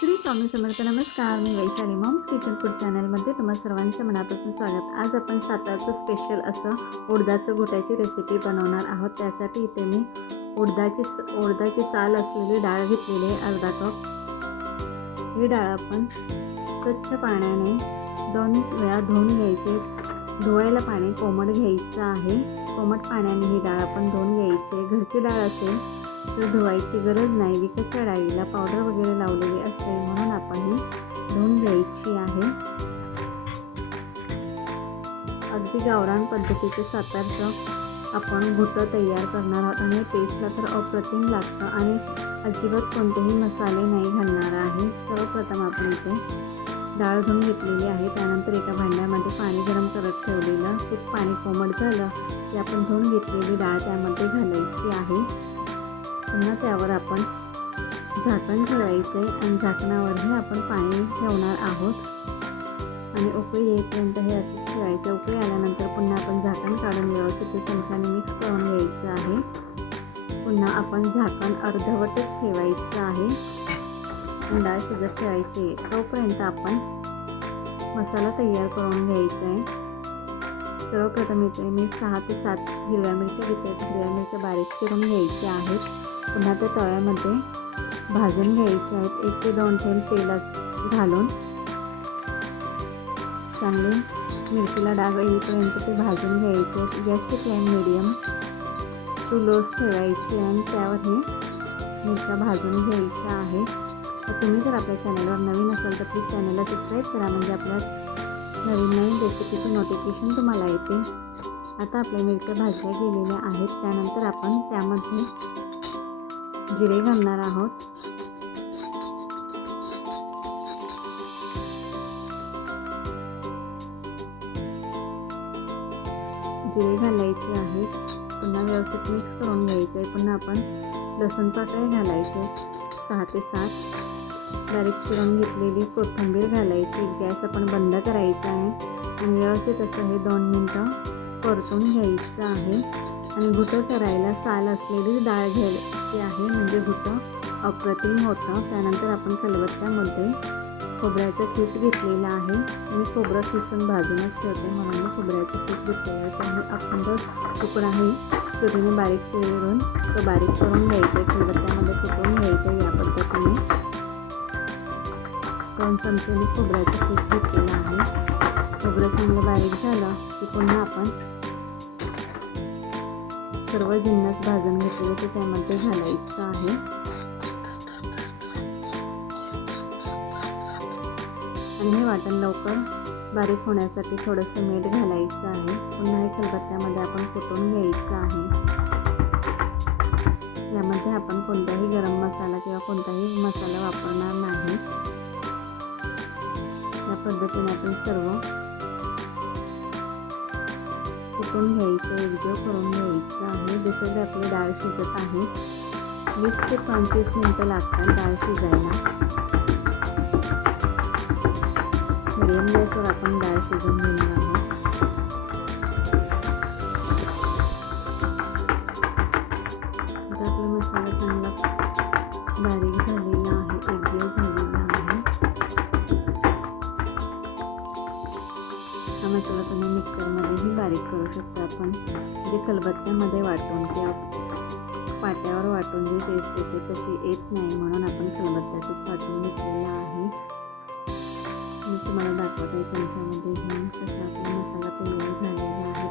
श्री स्वामी समर्थ नमस्कार. मी Vaishali moms kitchen food चॅनलमध्ये तुम्हा सर्वांचं मनापासून स्वागत. आज आपण सातारचं स्पेशल असं उडदाचं घोट्याची रेसिपी बनवणार आहोत. त्यासाठी इथे मी उडदाची उडदाची साल असलेली डाळ घेतलेली आहे अर्धा कप. ही डाळ आपण स्वच्छ पाण्याने दोन वेळा धुवून घ्यायचे. धुवायला पाणी कोमट घ्यायचं आहे. कोमट पाण्याने ही डाळ आपण धुवून घ्यायची. आहे घरची डाळ असेल तर धुवायची गरज नाही. विकतच्या डाळीला पावडर वगैरे लावलेली असते म्हणून आपण ही धुवून घ्यायची आहे. अगदी गावरान पद्धतीचे सातारचं आपण घुटं तयार करणार आहोत आणि पेस्टला तर अप्रतिम लागतं आणि अजिबात कोणतेही मसाले नाही घालणार आहे. सर्वप्रथम आपण इथे डाळ धुवून घेतलेली आहे. त्यानंतर एका भांड्यामध्ये पाणी गरम करत ठेवलेलं ते पाणी कोमट झालं की आपण धुवून घेतलेली डाळ त्यामध्ये घालायची आहे. पुन्हा त्यावर आपण झाकण ठेवायचं आहे आणि झाकणावरही आपण पाणी ठेवणार आहोत. आणि उकळी येईपर्यंत हे असं ठेवायचं. उकळी आल्यानंतर पुन्हा आपण झाकण काढून व्यवस्थित ते चमच्याने मिक्स करून घ्यायचं आहे. पुन्हा आपण झाकण अर्धवटच ठेवायचं आहे. डाळ शिजत ठेवायची. आहे तोपर्यंत आपण मसाला तयार करून घ्यायचा आहे सर्वप्रथम इथे मी सहा ते सात हिरव्या मिरच्या घेते हिरव्या मिरच्या बारीक चिरून घ्यायच्या आहेत. पुन्हा त्या तळ्यामध्ये भाजून घ्यायचे आहेत. एक ते दोन थेंब तेलात घालून चांगले मिरचीला डाग येईपर्यंत ते भाजून घ्यायचे आहेत. गॅसची फ्लेम मिडियम टू लोस ठेवायची आणि त्यावर हे मिरच्या भाजून घ्यायच्या आहे तर तुम्ही जर आपल्या चॅनलवर नवीन असाल तर प्लीज चॅनलला सबस्क्राईब करा. म्हणजे आपल्या नवीन नवीन रेसिपीचं नोटिफिकेशन तुम्हाला येते आता आपल्या मिरच्या भाजल्या गेलेल्या आहेत. त्यानंतर आपण त्यामध्ये जिरे घालणार आहोत. जिरे घालायचे आहेत. पुन्हा व्यवस्थित मिक्स करून घ्यायचं आहे पुन्हा आपण लसूण पाकळ्या घालायचे. सहा ते सात. बारीक चिरून घेतलेली कोथिंबीर घालायची. गॅस आपण बंद करायचा आहे. आणि व्यवस्थित असं हे दोन मिनटं परतून घ्यायचं आहे. आणि घुटं करायला साल असलेली डाळ घ्यायला जे आहे म्हणजे होतं अप्रतिम होतं. त्यानंतर आपण खलबत्त्यामध्ये खोबऱ्याचं पीठ घेतलेलं आहे. मी खोबरं किसून भाजूनच ठेवते. म्हणून मी खोबऱ्याचं पीठ घेतलेलं आहे. त्यामुळे अखंड तुकडाही सुरीने बारीक चिरून तो बारीक करून घ्यायचा. आहे खलबत्त्यामध्ये फुटवून घ्यायचं आहे या पद्धतीने. दोन चमचे मी खोबऱ्याचं पीठ घेतलेलं आहे. खोबरं चांगलं बारीक झालं की पुन्हा आपण सर्व जिन्नस भाजून घेतलेले ते त्यामध्ये घालायचं आहे. आणि हे वाटण लवकर बारीक होण्यासाठी थोडंसं मीठ घालायचं आहे. पुन्हा हे खलबत्त्यामध्ये आपण फुटून घ्यायचं आहे. यामध्ये आपण कोणताही गरम मसाला किंवा कोणताही मसाला वापरणार नाही. या पद्धतीने आपण सर्व फुटून घ्यायचं एकजीव करून घ्यायचं आहे. जसं आपली डाळ शिजत आहे. वीस ते पंचवीस मिनटं लागतात डाळ शिजायला. मिडियम गॅसवर आपण डाळ शिजून घेणार बारीक करू शकता आपण जे खलबत्त्यामध्ये वाटून किंवा पाट्यावर वाटून जी टेस्ट येते तशी येत नाही म्हणून आपण खलबत्त्यातच वाटून घेतलेलं आहे. मी तुम्हाला दाखवते चमच्यामध्ये घेऊन कसा आपला मसाला तयार झालेला आहे.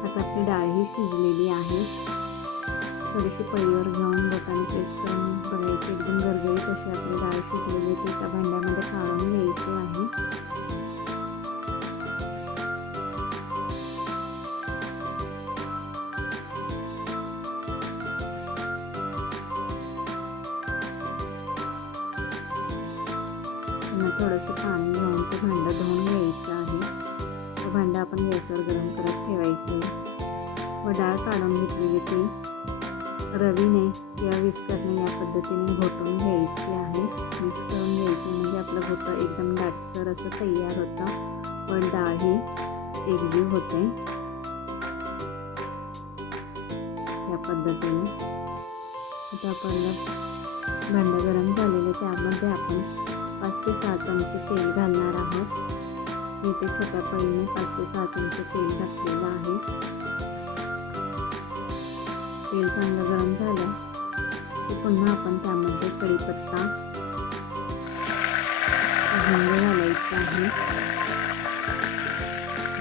आता आपली डाळही शिजलेली आहे. थोडीशी पळीवर घेऊन बोटाने पेस्ट करून थोडंसं पाणी घेऊन ते भांडं धुवून घ्यायचं आहे. तो भांडं आपण गॅसवर गरम करत ठेवायचं. व डाळ काढून घेतलेली ती रवीने किंवा विस्करने या पद्धतीने घोटून घ्यायची आहे. मिक्स करून घ्यायची म्हणजे आपलं घोटं एकदम दाटसर असं तयार होतं. पण डाळ ही एकजीव होते. या पद्धतीने. आता आपलं भांडं गरम झालेलं त्यामध्ये आपण पाच ते सहा चमचे तेल घालणार आहोत. इथे छोट्या पळीने पाच ते सहा चमचे तेल घातलेलं आहे. तेल चांगलं गरम झालं. की पुन्हा आपण त्यामध्ये कढीपत्ता हिंग घालायचं आहे.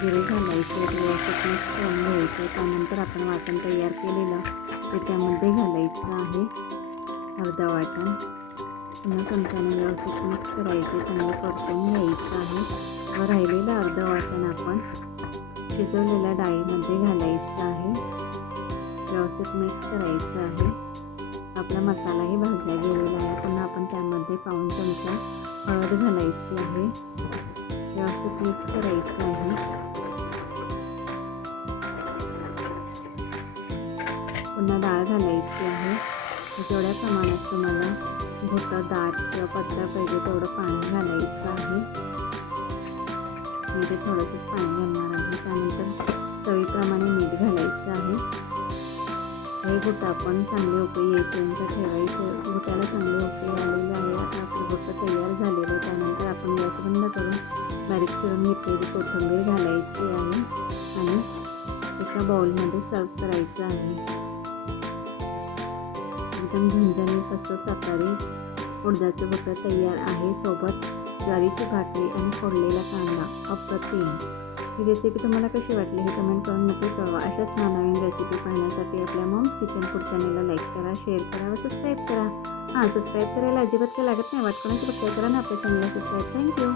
जिरे घालायचे व्यवस्थित मिक्स करून त्यानंतर आपण वाटण तयार केलेलं ते त्यामध्ये घालायचं आहे. अर्धा वाटण. पुन्हा चमच्याने व्यवस्थित मिक्स करायचे चांगलं परतून घ्यायचं आहे. व राहिलेलं अर्धं वाटण आपण शिजवलेल्या डाळीमध्ये घालायचं आहे. व्यवस्थित मिक्स करायचं आहे. आपला मसालाही भाजला गेलेला आहे. पुन्हा आपण त्यामध्ये पाऊन चमचा हळद घालायची आहे. व्यवस्थित मिक्स करायचं आहे. जेवढ्या प्रमाणात तुम्हाला घोटं दाट किंवा पत्ता पाहिजे तेवढं पाणी घालायचं आहे. म्हणजे ते थोडंसंच पाणी घालणार आहे. त्यानंतर चवीप्रमाणे मीठ घालायचं आहे. हे घोटं आपण चांगले उकळी येईपर्यंत ठेवायचं. घोट्याला चांगले उकळी आलेले आहे. आता आपलं घोटं तयार झालेलं आहे. त्यानंतर आपण गॅस बंद करून बारीक करून घेतलेली कोथिंबीर घालायची आहे. आणि एका बाउलमध्ये सर्व करायचं आहे. एकदम झणझणीत असं सातारी उडदाचं बटर तयार आहे सोबत ज्वारीची भाकरी आणि फोडलेला कांदा. अप्रतिम. ही रेसिपी तुम्हाला कशी वाटली हे कमेंट करून नक्की कळवा. अशाच नवनवीन रेसिपी पाहण्यासाठी आपल्या मॉम्स किचन फूड चॅनलला लाईक करा शेअर करा व सबस्क्राईब करा. हां सबस्क्राईब करायला अजिबात काय लागत नाही. वाटकोणाची सबस्क्राईब करा ना आपल्या चॅनलला सबस्क्राईब थँक्यू